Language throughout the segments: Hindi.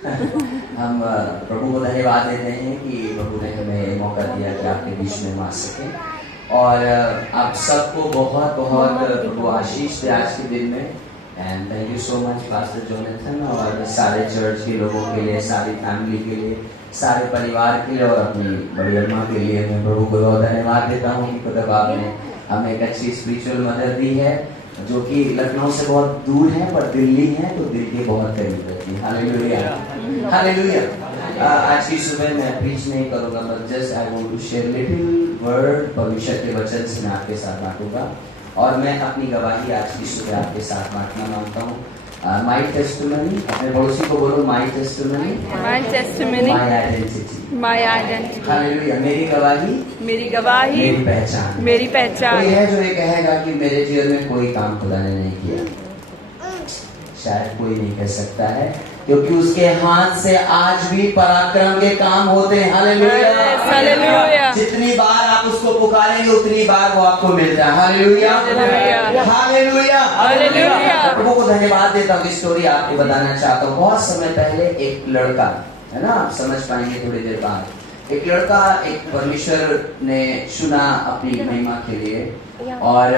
हम प्रभु को धन्यवाद देते हैं कि प्रभु ने हमें मौका दिया कि आपके बीच में हम आ सकें, और आप सबको बहुत बहुत प्रभु आशीष दे आज के दिन में। And thank you so much pastor Jonathan और सारे चर्च के लोगों के लिए, सारी फैमिली के लिए, सारे परिवार के लिए और अपनी बड़ी अम्मा के लिए मैं प्रभु को बहुत धन्यवाद देता हूँ कि खुद आपने हमें एक अच्छी स्पिरिचुअल मदर दी है, जो कि लखनऊ से बहुत दूर है पर दिल्ली है तो दिल के बहुत करीब रहती है। Hallelujah hallelujah. आज की सुबह मैं प्रीच नहीं करूंगा, but just I want to share little word, परमेश्वर के वचन से मैं आपके साथ बांटूंगा और मैं अपनी गवाही आज की सुबह आपके साथ बांटना मांगता हूँ। माय टेस्टिमनी, अपने पड़ोसी को बोलो my testimony, my testimony, my identity, my identity. Hallelujah. मेरी गवाही, मेरी गवाही, मेरी पहचान, मेरी पहचान। कोई है जो ये कहेगा कि मेरे जीवन में कोई काम खुदा ने नहीं किया? शायद कोई नहीं कह सकता है, क्योंकि उसके हाथ से आज भी पराक्रम के काम होते हैं। Hallelujah hallelujah. जितनी बार आप उसको पुकारेंगे उतनी बार वो आपको मिलता है। Hallelujah hallelujah hallelujah. प्रभु को धन्यवाद देता हूँ। स्टोरी आपको बताना चाहता हूँ। बहुत समय पहले एक लड़का, है ना, आप समझ पाएंगे थोड़ी देर बाद। एक लड़का, एक परमेश्वर ने चुना अपनी महिमा के लिए, और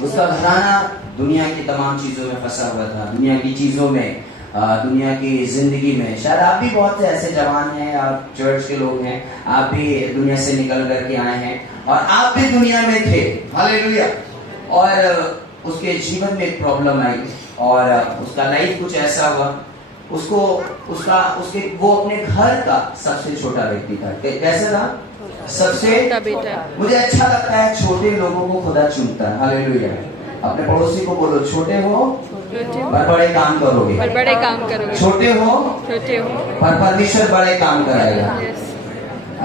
उसका घराना दुनिया की तमाम चीजों में फंसा हुआ था, दुनिया की चीजों में, दुनिया की जिंदगी में। शायद आप भी बहुत से ऐसे जवान हैं, आप चर्च के लोग हैं, आप भी दुनिया से निकल करके आए हैं और आप भी दुनिया में थे। हालेलुया। और उसके जीवन में एक प्रॉब्लम आई और उसका लाइफ कुछ ऐसा हुआ, उसके वो अपने घर का सबसे छोटा व्यक्ति था। कैसे था? सबसे बेटा। मुझे अच्छा लगता है छोटे लोगों को खुदा चुनता है। हालेलुया। अपने पड़ोसी को बोलो, छोटे हो पर बड़े काम करोगे, पर बड़े काम करोगे। छोटे हो पर परमेश्वर बड़े काम कराएगा।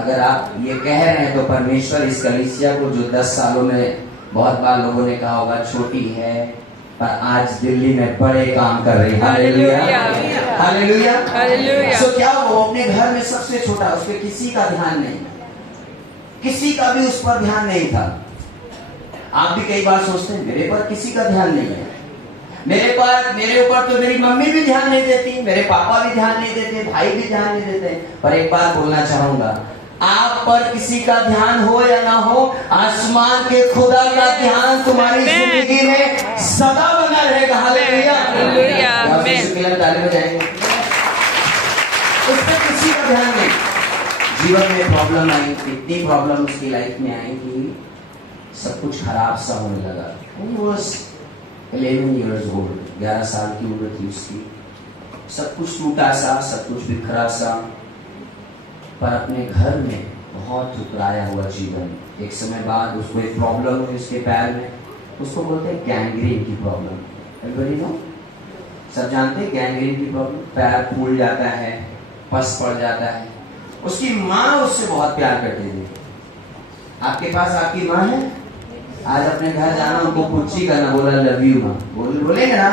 अगर आप ये कह रहे हैं तो परमेश्वर इस कलीसिया को, जो 10 सालों में बहुत बार लोगों ने कहा होगा छोटी है, पर आज दिल्ली में बड़े काम कर रही है। Hallelujah hallelujah hallelujah. सो क्या वो अपने घर में सबसे छोटा, उस पर किसी का ध्यान नहीं, किसी का भी उस पर ध्यान नहीं था। आप भी कई बार सोचते हैं मेरे पर किसी का ध्यान नहीं है, मेरे ऊपर तो मेरी मम्मी भी ध्यान नहीं देती, मेरे पापा भी ध्यान नहीं देते, भाई भी ध्यान नहीं देते। पर एक बात बोलना चाहूंगा, आप पर किसी का ध्यान हो या ना हो, आसमान के खुदा का ध्यान तुम्हारी जिंदगी में सदा बना रहेगा। Hallelujah hallelujah. ताली बजाएंगे। उस पर किसी का ध्यान नहीं। जीवन में प्रॉब्लम आई, इतनी प्रॉब्लम उसकी लाइफ में आई कि सब कुछ खराब सा होने लगा। 11 years old, 11 साल की उम्र थी उसकी। सब कुछ टूटा सा, सब कुछ बिखरा सा, पर अपने घर में बहुत ठुकराया हुआ जीवन। एक समय बाद उसको एक प्रॉब्लम हुई उसके पैर में, उसको बोलते हैं गैंग्रीन की प्रॉब्लम। एवरीबॉडी नो, सब जानते हैं गैंग्रीन की प्रॉब्लम। पैर फूल जाता है, पस पड़ जाता है। उसकी माँ उससे बहुत प्यार करती थी। आपके पास आपकी माँ है? आज अपने घर जाना, उनको पुच्ची करना, बोला लव यू माँ, बोलेंगे ना?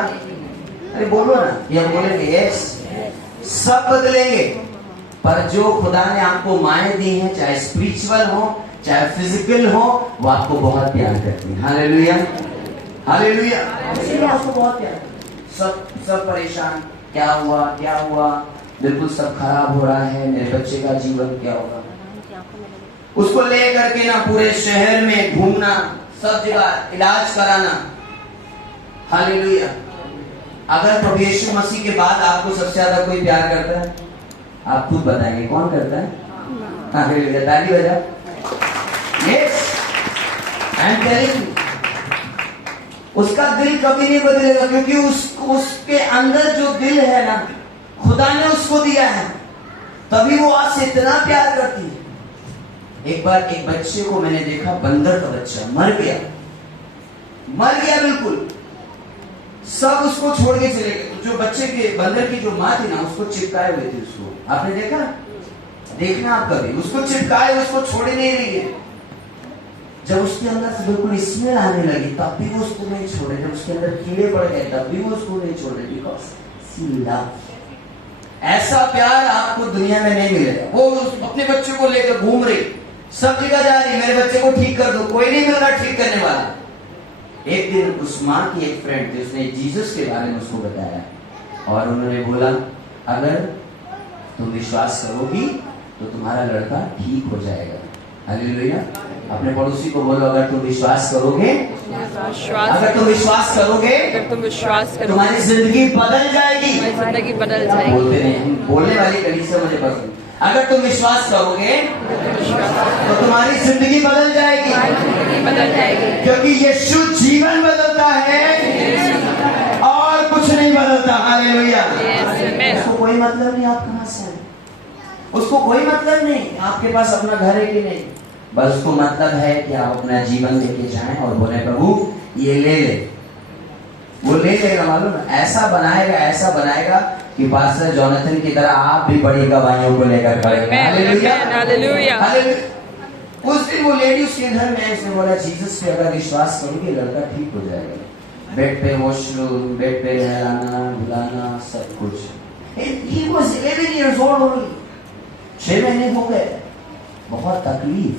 अरे बोलो ना, ये हम बोलेंगे यस। सब बदलेंगे, पर जो खुदा ने आपको माएँ दी हैं, चाहे स्पिरिचुअल हो चाहे फिजिकल हो, वो आपको बहुत प्यार करती है। Hallelujah hallelujah. आपको बहुत प्यार। सब परेशान, क्या हुआ, बिल्कुल सब खराब हो रहा है, मेरे बच्चे का जीवन क्या होगा। उसको ले करके ना पूरे शहर में घूमना, सब जगह इलाज कराना। हालेलुया। अगर प्रभु यीशु मसीह के बाद आपको सबसे ज्यादा कोई प्यार करता है, आप खुद बताएंगे कौन करता है? हालेलुया। ताली बजा। Yes, I am telling you, उसका दिल कभी नहीं बदलेगा, क्योंकि उसके अंदर जो दिल है ना, खुदा ने उसको दिया है, तभी वो आज से इतना प्यार करती है। एक बार एक बच्चे को मैंने देखा, बंदर का बच्चा, मर गया बिल्कुल। सब उसको छोड़ के चले गए। जो बच्चे के, बंदर की जो माँ थी ना, उसको चिपकाए हुए थी उसको। आपने देखा? देखना आप कभी, उसको चिपकाए, उसको छोड़े नहीं रही है। जब उसके अंदर से बिल्कुल स्मेल आने लगी, तब भी वो उसको नहीं छोड़े। जब उसके अंदर कीड़े पड़ गए, तब भी वो उसको नहीं छोड़े, बिकॉज़ शी लव। ऐसा प्यार आपको दुनिया में नहीं मिलेगा। वो अपने बच्चे को लेकर घूम रही, सब जगह जा रही, मेरे बच्चे को ठीक कर दो, कोई नहीं मिल रहा ठीक करने वाला। एक दिन उस माँ की एक फ्रेंड थी, उसने जीसस के बारे में उसको बताया और उन्होंने बोला अगर तुम विश्वास करोगी तो तुम्हारा लड़का ठीक हो जाएगा। हालेलुया। अपने पड़ोसी को बोलो, अगर तुम विश्वास करोगे, अगर तुम विश्वास करोगे, अगर तुम विश्वास करो तुम्हारी जिंदगी बदल जाएगी। तुम्हारी जिंदगी बदल जाएगी। बोलते नहीं, हम बोलने वाली कड़ी से मुझे पसंद। अगर तुम विश्वास करोगे तो तुम्हारी जिंदगी बदल जाएगी, जिंदगी बदल जाएगी, क्योंकि यीशु जीवन बदलता है और कुछ नहीं बदलता। हालेलुया। उसको कोई मतलब नहीं आप कहां से आए, उसको कोई मतलब नहीं आपके पास अपना घर है कि नहीं, बस उसको मतलब है कि आप अपना जीवन लेके जाएं और बोले प्रभु ये ले ले। वो ले लेगा, मालूम है, ऐसा बनाएगा कि पास्टर जोनाथन की तरह आप भी बड़ी गवाहियों को लेकर खड़े हैं। Hallelujah, hallelujah. उस दिन वो लेडी उसके घर में, उसने बोला जीसस पे अगर विश्वास करोगे लड़का ठीक हो जाएगा। बेड पे वॉशरूम, बेड पे नहलाना धुलाना सब कुछ। He was 11 years old only. 6 महीने हो गए, बहुत तकलीफ।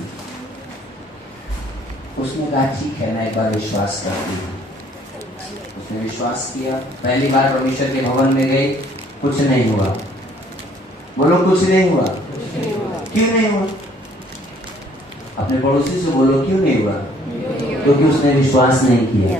उसने कहा ठीक है मैं एक बार विश्वास करती हूँ। उसने विश्वास किया, पहली बार परमेश्वर के भवन में गई, कुछ नहीं हुआ। बोलो कुछ नहीं हुआ। क्यों नहीं हुआ? अपने पड़ोसी से बोलो क्यों नहीं हुआ? क्योंकि उसने विश्वास नहीं किया।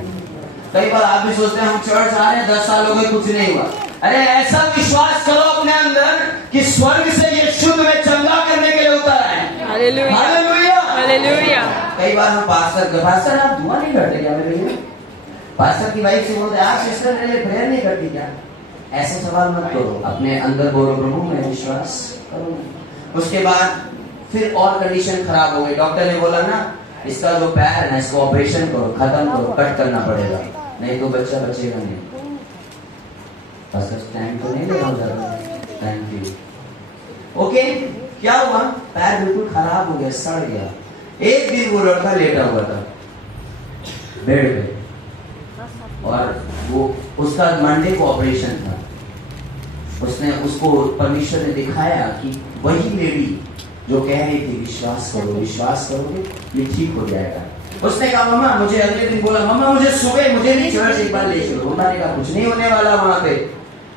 कई बार आप भी सोचते हैं हम चर्च आ रहे हैं 10 साल हो गए कुछ नहीं हुआ। अरे ऐसा विश्वास करो अपने अंदर कि स्वर्ग से यीशु तुम्हें चंगा करने के लिए उतर आए। Hallelujah, hallelujah, hallelujah. कई बार हम पास्टर आप दुआ नहीं करते क्या मेरे लिए? पास्टर की वाइफ से बोलते आप सिस्टर मेरे लिए प्रेयर नहीं करती क्या? ऐसे सवाल मत करो, अपने अंदर बोलो प्रभु मैं विश्वास करूंगा। उसके बाद फिर और कंडीशन खराब हो गई। डॉक्टर ने बोला ना इसका जो पैर है ना इसको ऑपरेशन करो, खत्म करो, कट करना पड़ेगा, नहीं तो बच्चा बचेगा नहीं। बस टाइम तो नहीं ले रहा हूँ, थैंक यू। ओके, क्या हुआ? पैर बिल्कुल खराब हो गया, सड़ गया। एक दिन वो लड़का लेटा हुआ था बेड पे और वो उसका मंडे को ऑपरेशन था। उसने उसको परमेश्वर ने दिखाया कि वही लेडी जो कह रही थी विश्वास करो, विश्वास करोगे ये ठीक हो जाएगा। उसने कहा मम्मा मुझे, अगले दिन बोला मम्मा मुझे सुबह मुझे नहीं चर्च एक बार ले चलो। मम्मा ने कहा कुछ नहीं होने वाला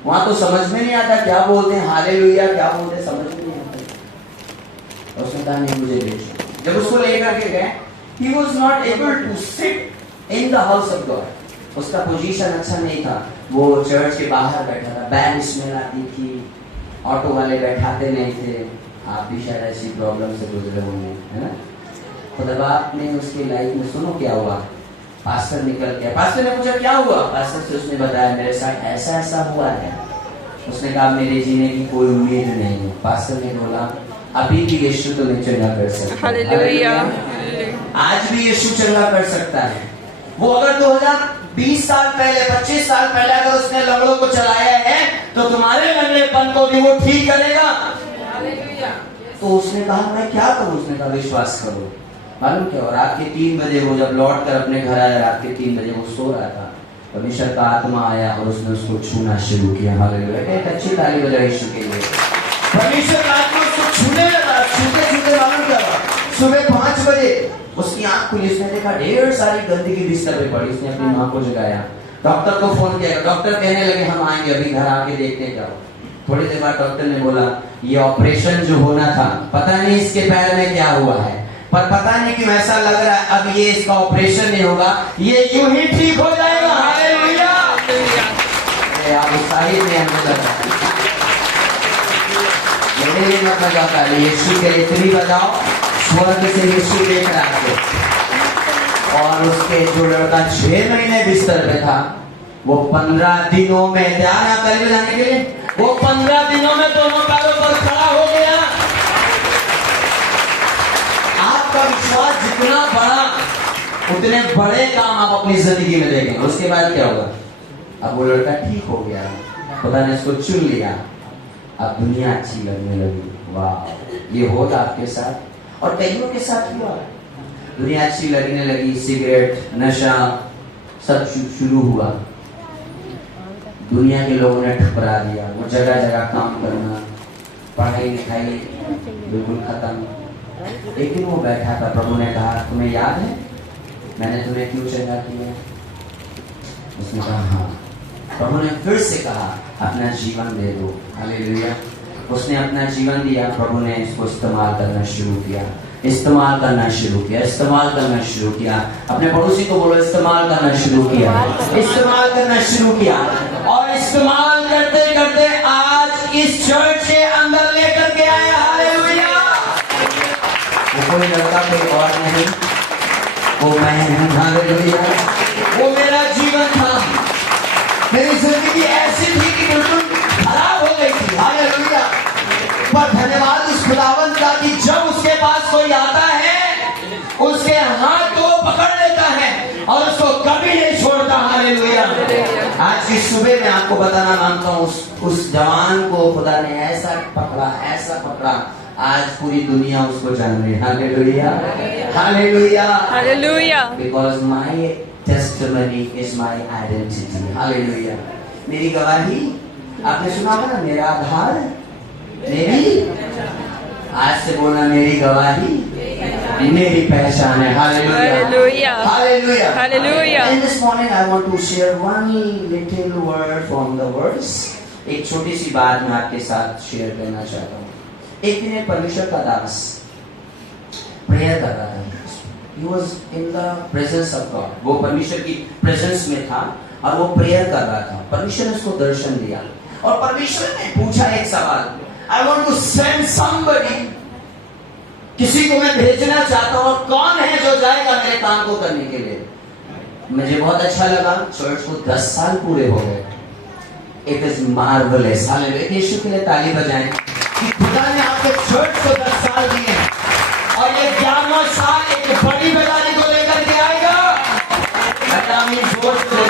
वहां तो समझ में नहीं आता क्या बोलते हैं, हालेलुया क्या बोलते हैं समझ में नहीं आता। उसने कहा नहीं मुझे ले चलो। जब उसको लेकर के गए, he was not able to sit in the house of God. उसका पोजीशन अच्छा नहीं था, वो चर्च के बाहर बैठा था, बैड स्मेल आती थी, ऑटो वाले बैठाते नहीं थे। आप भी शायद ऐसी प्रॉब्लम से गुजरे होंगे, है ना? खुदा ने उसकी लाइफ में सुनो क्या हुआ। पास्टर निकल गया, पास्टर ने पूछा क्या हुआ? पास्टर से उसने बताया मेरे साथ ऐसा ऐसा हुआ है। उसने कहा मेरे जीने की कोई उम्मीद नहीं है। पास्टर ने बोला अभी भी यीशु तुम्हें चंगा कर सकता है। हालेलुया, आज भी यीशु चंगा कर सकता है। वो अगर 2020 साल पहले 25 साल पहले अगर उसने लंगड़ों को चलाया है तो तुम्हारे लंगड़ेपन को भी वो ठीक करेगा। तो उसने कहा मैं क्या करूं? उसने कहा विश्वास करो। मालूम क्या? रात के 3 बजे वो जब लौट कर अपने घर आया, रात के 3 बजे वो सो रहा था, परमेश्वर का आत्मा आया और उसने उसको छूना शुरू किया। हालेलुया, एक अच्छी ताली बजाओ यीशु के लिए। परमेश्वर का आत्मा उसको छूने लगा, छूते छूते मालूम क्या? सुबह 5 बजे उसकी आंख खुली, उसने देखा ढेर सारी गंदगी बिस्तर पे पड़ी। उसने अपनी माँ को जगाया, डॉक्टर को फोन किया। डॉक्टर कहने लगे हम आएंगे अभी, घर आके देखते हैं क्या हो। थोड़ी देर बाद डॉक्टर ने बोला ये ऑपरेशन जो होना था पता नहीं इसके पैर में क्या हुआ है, पर पता नहीं क्यों ऐसा लग रहा है अब ये इसका ऑपरेशन नहीं होगा, ये यूं ही ठीक हो जाएगा। हालेलुया, आप उत्साहित नहीं अंदर मेरे लिए मत बजाता है, यीशु के लिए इतनी बजाओ स्वर्ग से यीशु देख रहा है। और उसके जो लड़का 6 महीने बिस्तर पे था वो 15 दिनों में, ध्यान आप पहले जाने के लिए, वो 15 दिनों में दोनों पैरों पर खड़ा हो गया। आपका विश्वास जितना बड़ा उतने बड़े काम आप अपनी जिंदगी में देखेंगे। उसके बाद क्या होगा? अब वो लड़का ठीक हो गया, खुदा ने उसको चुन लिया, अब दुनिया अच्छी लगने लगी। वाह, ये होगा आपके साथ और कईयों के साथ हुआ। दुनिया अच्छी लगने लगी, सिगरेट नशा सब शुरू हुआ। दुनिया के लोगों ने ठुकरा दिया, वो जगह जगह काम करना, पढ़ाई लिखाई बिल्कुल खत्म। एक दिन वो बैठा था, प्रभु ने कहा तुम्हें याद है मैंने तुम्हें क्यों चंगा किया? उसने कहा हाँ। प्रभु ने फिर से कहा अपना जीवन दे दो। हालेलुया। उसने अपना जीवन दिया, प्रभु ने इसको इस्तेमाल करना शुरू किया, इस्तेमाल करना शुरू किया, इस्तेमाल करना शुरू किया। अपने पड़ोसी को बोलो इस्तेमाल करना शुरू किया, इस्तेमाल करना शुरू किया। और इस्तेमाल करते करते आज इस चर्च के अंदर लेकर के आए। हालेलुया। वो कोई लड़का कोई और नहीं, वो मैं हूं। हालेलुया। वो मेरा जीवन था, मेरी जिंदगी ऐसी थी कि बिल्कुल खराब हो गई थी। हालेलुया। पर धन्यवाद उस खुदावंत का कि जब उसके पास कोई आता है, उसके हाथ को पकड़ लेता है और उसको कभी नहीं छोड़ता। हालेलुया। आज की सुबह मैं आपको बताना मांगता हूँ, उस जवान को खुदा ने ऐसा पकड़ा, ऐसा पकड़ा, आज पूरी दुनिया उसको जान रही है। Hallelujah. Hallelujah. Hallelujah. Because my testimony is my identity. Hallelujah. मेरी गवाही, आपने सुना होगा ना, मेरा आधार मेरी, आज से बोलना मेरी गवाही मेरी पहचान है। Hallelujah. Hallelujah. Hallelujah. And this morning I want to share one little word from the verse. एक छोटी सी बात मैं आपके साथ शेयर करना चाहता हूँ। एक दिन एक परमेश्वर का दास प्रेयर कर रहा था। He was in the presence of God. वो परमेश्वर की प्रेजेंस में था और वो प्रेयर कर रहा था। परमेश्वर ने उसको दर्शन दिया और परमेश्वर ने पूछा एक सवाल, I want to send somebody, किसी को मैं भेजना चाहता हूँ, कौन है जो जाएगा मेरे काम को करने के लिए। मुझे बहुत अच्छा लगा। चर्च को 10 साल पूरे हो गए। It is marvellous. हालेलुया। यीशु के लिए ताली बजाएं कि खुदा ने आपके चर्च को 10 साल दिए हैं और ये 11वां साल एक बड़ी बेदारी को लेकर के आएगा। जोर से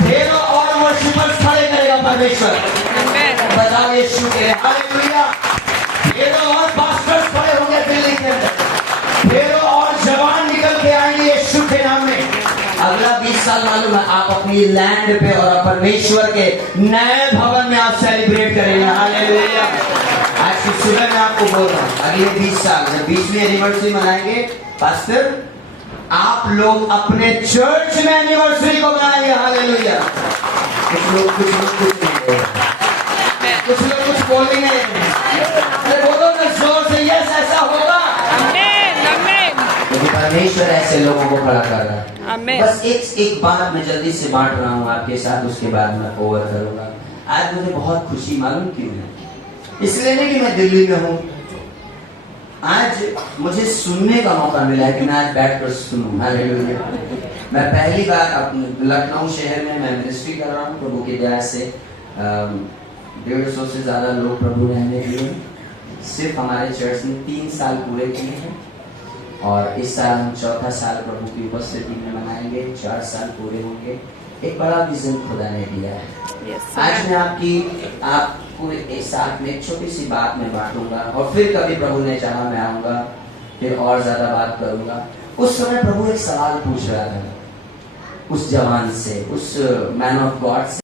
ढेरों और वर्शिपर्स खड़े करेगा परमेश्वर। बताओ यीशु के लिए। हालेलुया। ढेरों और पास्टर्स खड़े होंगे दिल्ली के अंदर, ढेरों और जवान निकल के आएंगे यीशु के नाम में। अगला 20 साल मालूम है आप अपनी लैंड पे और परमेश्वर के नए भवन में आप सेलिब्रेट करेंगे। हालेलुया। आज की सुबह मैं आपको बोल रहा हूँ, अगले 20 साल जब 20वीं एनिवर्सरी मनाएंगे, पास्टर आप लोग अपने चर्च में एनिवर्सरी को मनाएंगे। हालेलुया। कुछ लोग कुछ बोलेंगे, अरे बोलो ना जोर से, यस ऐसा होगा। क्योंकि परमेश्वर ऐसे लोगों को खड़ा कर रहा है। बस एक बात मैं जल्दी से बांट रहा हूँ आपके साथ, उसके बाद मैं ओवर करूंगा। आज मुझे बहुत खुशी मालूम क्यों है, इसलिए नहीं कि मैं दिल्ली में हूँ, आज मुझे सुनने का मौका मिला है कि मैं आज बैठकर सुनूं। हालेलुया। मैं पहली बार अपने लखनऊ शहर में मैं मिनिस्ट्री कर रहा हूँ। प्रभु की दया से 150 से ज्यादा लोग प्रभु ने हमें दिए। सिर्फ हमारे चर्च ने 3 साल पूरे किए हैं और इस साल हम 4था साल प्रभु की उपस्थिति में मनाएंगे। 4 साल पूरे होंगे। एक बड़ा विजन खुदा ने दिया है। आज मैं आपको एक साथ में एक छोटी सी बात में बांटूंगा और फिर कभी प्रभु ने चाहा मैं आऊंगा, फिर और ज्यादा बात करूंगा। उस समय प्रभु एक सवाल पूछ रहा था उस जवान से, उस मैन ऑफ गॉड से।